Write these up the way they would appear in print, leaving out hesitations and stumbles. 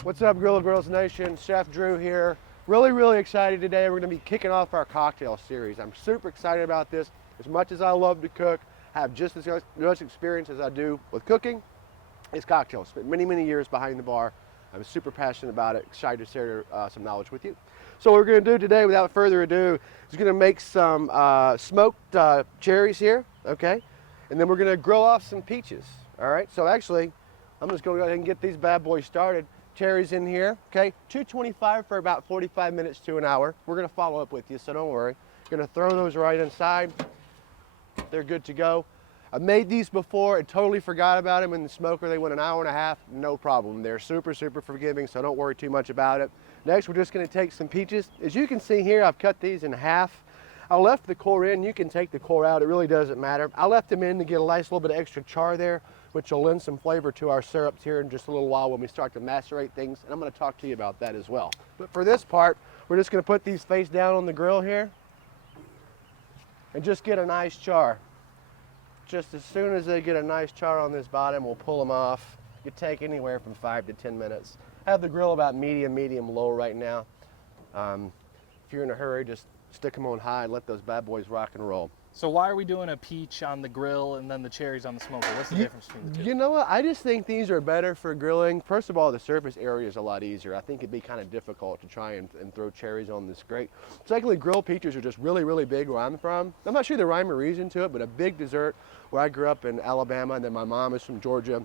What's up, Grilla Girls Nation? Chef Drew here. Really excited today. We're going to be kicking off our cocktail series. I'm super excited about this. As much as I love to cook, I have just as much experience as I do with cooking. It's cocktails. Spent many years behind the bar. I'm super passionate about it. Excited to share some knowledge with you. So what we're going to do today, without further ado, is going to make some smoked cherries here, okay? And then we're going to grill off some peaches, all right? So actually, I'm just going to go ahead and get these bad boys started. Cherries in here, okay? 225 for about 45 minutes to an hour. We're going to follow up with you, so don't worry. Going to throw those right inside. They're good to go. I made these before and totally forgot about them in the smoker. They went an hour and a half, no problem. They're super forgiving, so don't worry too much about it. Next, we're just going to take some peaches. As you can see here, I've cut these in half. I left the core in. You can take the core out. It really doesn't matter. I left them in to get a nice little bit of extra char there, which will lend some flavor to our syrups here in just a little while when we start to macerate things. And I'm going to talk to you about that as well. But for this part, we're just going to put these face down on the grill here and just get a nice char. Just as soon as they get a nice char on this bottom, we'll pull them off. You take anywhere from 5 to 10 minutes. I have the grill about medium low right now. If you're in a hurry, just stick them on high and let those bad boys rock and roll. So why are we doing a peach on the grill and then the cherries on the smoker? What's the difference between the two? You know what? I just think these are better for grilling. First of all, the surface area is a lot easier. I think it'd be kind of difficult to try and throw cherries on this grate. Secondly, grilled peaches are just really big where I'm from. I'm not sure the rhyme or reason to it, but a big dessert where I grew up in Alabama, and then my mom is from Georgia.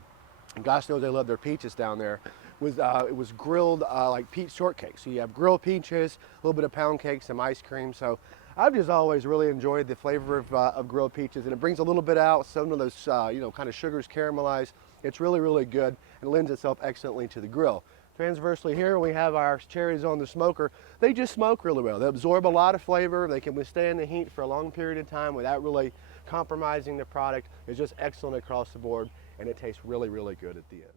And gosh knows they love their peaches down there. It was grilled like peach shortcake. So you have grilled peaches, a little bit of pound cake, some ice cream. So I've just always really enjoyed the flavor of grilled peaches, and it brings a little bit out. Some of those, kind of sugars caramelize. It's really good and lends itself excellently to the grill. Transversely here, we have our cherries on the smoker. They just smoke really well. They absorb a lot of flavor. They can withstand the heat for a long period of time without really compromising the product. It's just excellent across the board, and it tastes really good at the end.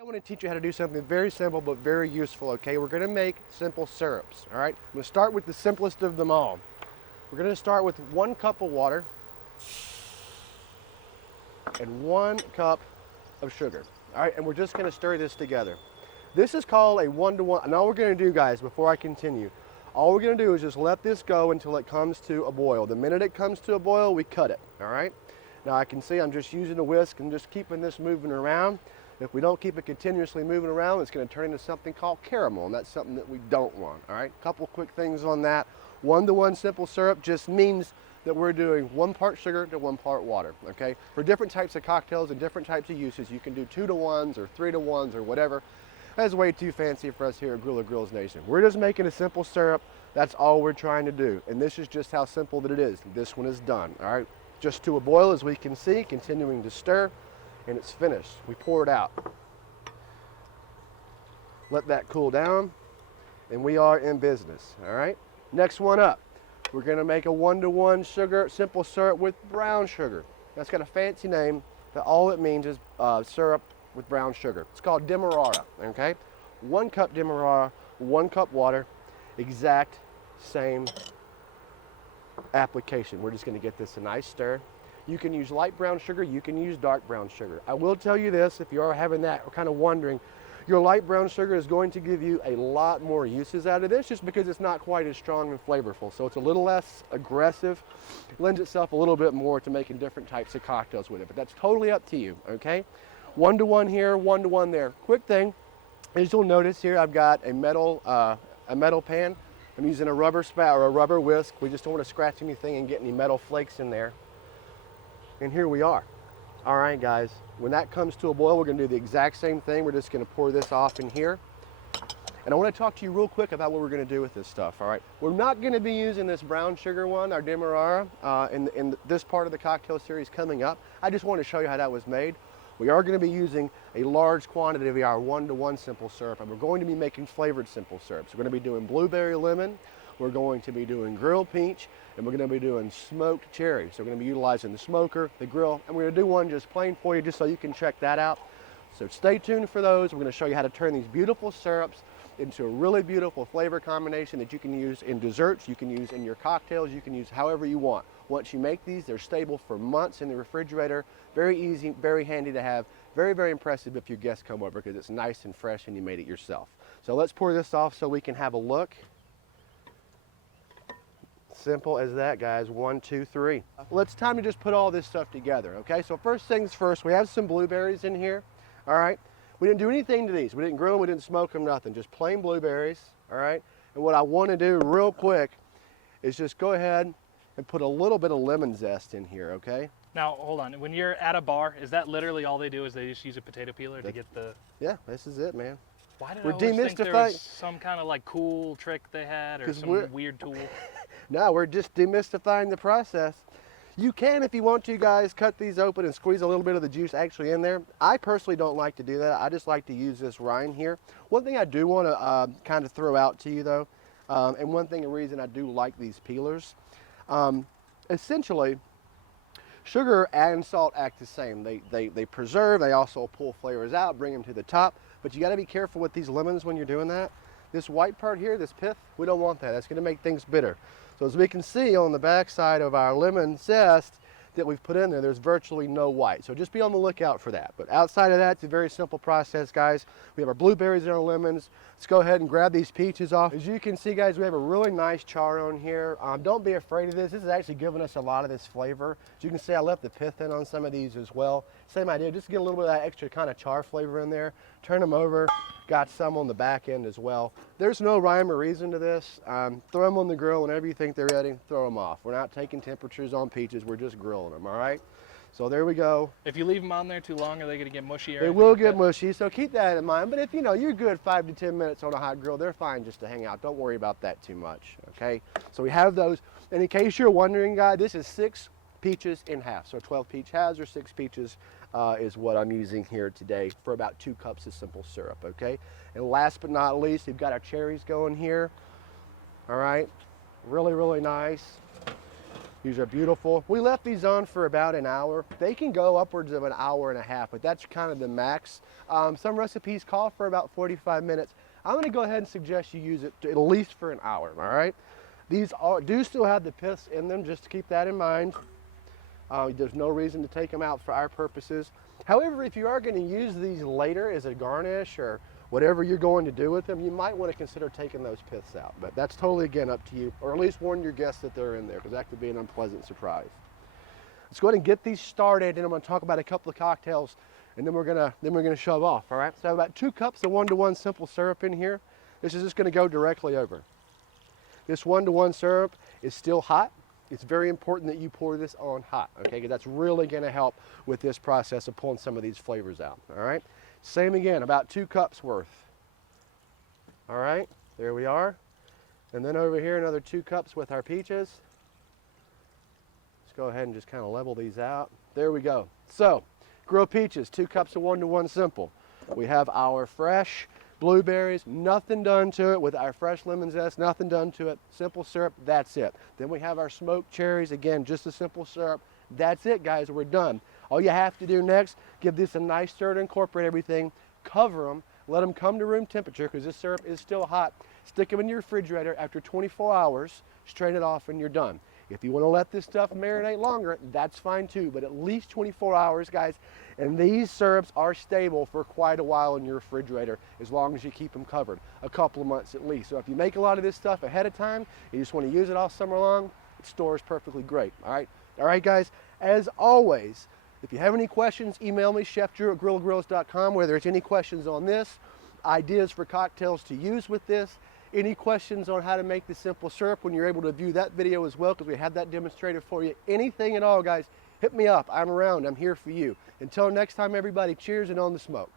I want to teach you how to do something very simple but very useful, okay? We're going to make simple syrups, all right? I'm going to start with the simplest of them all. We're going to start with 1 cup of water and 1 cup of sugar, all right? And we're just going to stir this together. This is called a 1-to-1. And all we're going to do, guys, before I continue, all we're going to do is just let this go until it comes to a boil. The minute it comes to a boil, we cut it, all right? Now I can see I'm just using a whisk and just keeping this moving around. If we don't keep it continuously moving around, it's going to turn into something called caramel, and that's something that we don't want, all right? Couple quick things on that. 1-to-1 simple syrup just means that we're doing 1 part sugar to 1 part water, okay? For different types of cocktails and different types of uses, you can do 2-to-1s or 3-to-1s or whatever. That's way too fancy for us here at Grilla Girls Nation. We're just making a simple syrup. That's all we're trying to do, and this is just how simple that it is. This one is done, all right? Just to a boil, as we can see, continuing to stir, and it's finished. We pour it out. Let that cool down, and we are in business, all right? Next one up, we're gonna make a 1-to-1 sugar, simple syrup with brown sugar. That's got a fancy name, but all it means is syrup with brown sugar. It's called Demerara, okay? 1 cup Demerara, 1 cup water, exact same application. We're just gonna get this a nice stir. You can use light brown sugar, you can use dark brown sugar. I will tell you this, if you are having that or kind of wondering, your light brown sugar is going to give you a lot more uses out of this just because it's not quite as strong and flavorful. So it's a little less aggressive, lends itself a little bit more to making different types of cocktails with it, but that's totally up to you, okay? 1-to-1 here, 1-to-1 there. Quick thing, as you'll notice here, I've got a metal pan. I'm using a rubber spout or a rubber whisk. We just don't want to scratch anything and get any metal flakes in there. And here we are. All right, guys, when that comes to a boil, we're gonna do the exact same thing. We're just gonna pour this off in here. And I wanna talk to you real quick about what we're gonna do with this stuff, all right? We're not gonna be using this brown sugar one, our Demerara, in this part of the cocktail series coming up. I just wanna show you how that was made. We are gonna be using a large quantity of our 1-to-1 simple syrup, and we're going to be making flavored simple syrups. We're gonna be doing blueberry lemon, we're going to be doing grilled peach, and we're going to be doing smoked cherry. So we're going to be utilizing the smoker, the grill, and we're going to do one just plain for you just so you can check that out. So stay tuned for those. We're going to show you how to turn these beautiful syrups into a really beautiful flavor combination that you can use in desserts, you can use in your cocktails, you can use however you want. Once you make these, they're stable for months in the refrigerator. Very easy, very handy to have. Very, very impressive if your guests come over because it's nice and fresh and you made it yourself. So let's pour this off so we can have a look. Simple as that, guys. 1, 2, 3. Well, it's time to just put all this stuff together, okay? So first things first, we have some blueberries in here, all right? We didn't do anything to these. We didn't grill them, we didn't smoke them, nothing. Just plain blueberries, all right? And what I want to do real quick is just go ahead and put a little bit of lemon zest in here, okay? Now, hold on. When you're at a bar, is that literally all they do is they just use a potato peeler to get the... Yeah, this is it, man. Why did We're I always think there demystifying- was some kind of like cool trick they had or 'Cause some we're- weird tool? No, we're just demystifying the process. You can, if you want to, guys, cut these open and squeeze a little bit of the juice actually in there. I personally don't like to do that. I just like to use this rind here. One thing I do want to kind of throw out to you, though, and one thing, a reason I do like these peelers, essentially, sugar and salt act the same. They preserve, they also pull flavors out, bring them to the top, but you got to be careful with these lemons when you're doing that. This white part here, this pith, we don't want that. That's going to make things bitter. So as we can see on the back side of our lemon zest that we've put in there, there's virtually no white. So just be on the lookout for that. But outside of that, it's a very simple process, guys. We have our blueberries and our lemons. Let's go ahead and grab these peaches off. As you can see, guys, we have a really nice char on here. Don't be afraid of this. This is actually giving us a lot of this flavor. As you can see, I left the pith in on some of these as well. Same idea, just get a little bit of that extra kind of char flavor in there. Turn them over. Got some on the back end as well. There's no rhyme or reason to this. Throw them on the grill whenever you think they're ready, throw them off. We're not taking temperatures on peaches, we're just grilling them, all right? So there we go. If you leave them on there too long, are they going to get mushy? Or They anything will like get that? mushy, so keep that in mind. But if you know you're good 5 to 10 minutes on a hot grill, they're fine just to hang out. Don't worry about that too much, okay? So we have those. And in case you're wondering, guys, this is 6 peaches in half. So 12 peach halves or 6 peaches is what I'm using here today for about 2 cups of simple syrup, okay? And last but not least, we've got our cherries going here. All right, really, really nice. These are beautiful. We left these on for about an hour. They can go upwards of an hour and a half, but that's kind of the max. Some recipes call for about 45 minutes. I'm gonna go ahead and suggest you use it at least for an hour, all right? These do still have the piths in them, just to keep that in mind. There's no reason to take them out for our purposes. However, if you are gonna use these later as a garnish or whatever you're going to do with them, you might want to consider taking those piths out. But that's totally, again, up to you, or at least warn your guests that they're in there, because that could be an unpleasant surprise. Let's go ahead and get these started, and I'm going to talk about a couple of cocktails, and then we're gonna shove off. All right. So I have about 2 cups of 1-to-1 simple syrup in here. This is just going to go directly over. This 1-to-1 syrup is still hot. It's very important that you pour this on hot, okay? Because that's really going to help with this process of pulling some of these flavors out. All right. Same again, about 2 cups worth. All right, there we are. And then over here, another 2 cups with our peaches. Let's go ahead and just kind of level these out. There we go. So, grilled peaches, 2 cups of 1-to-1 simple. We have our fresh blueberries, nothing done to it with our fresh lemon zest, nothing done to it. Simple syrup, that's it. Then we have our smoked cherries, again, just a simple syrup. That's it, guys, we're done. All you have to do next, give this a nice stir to incorporate everything, cover them, let them come to room temperature because this syrup is still hot. Stick them in your refrigerator. After 24 hours, strain it off and you're done. If you want to let this stuff marinate longer, that's fine too, but at least 24 hours, guys. And these syrups are stable for quite a while in your refrigerator as long as you keep them covered, a couple of months at least. So if you make a lot of this stuff ahead of time, you just want to use it all summer long, it stores perfectly great, all right? All right, guys, as always, if you have any questions, email me, chefdrew@grillagrills.com, whether it's any questions on this, ideas for cocktails to use with this, any questions on how to make the simple syrup when you're able to view that video as well, because we have that demonstrated for you. Anything at all, guys, hit me up. I'm around. I'm here for you. Until next time, everybody, cheers and on the smoke.